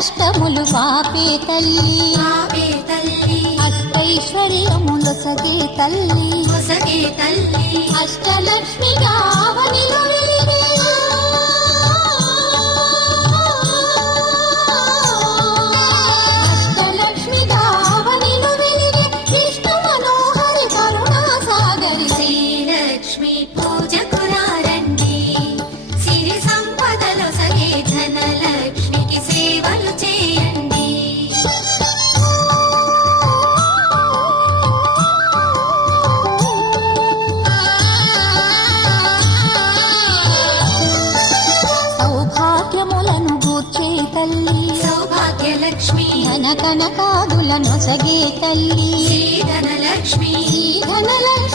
కష్టములు పాపే తల్లి అష్టైశ్వర్యములొసగే తల్లి అష్టలక్ష్మి గావనిలో వెలిగే అష్టలక్ష్మి గావనిలో వెలిగే విష్ణు మనోహరి కరుణా సాగరి శ్రీలక్ష్మి పూజకు రండి సిరి సంపదలొసగే ధనలక్ష్మికి సేవలు చేయండి. సౌభాగ్యములను గూర్చే తల్లి సౌభాగ్యలక్ష్మి ధన కనకాదులను సగే తల్లి శ్రీ ధనలక్ష్మి ధనలక్ష్మి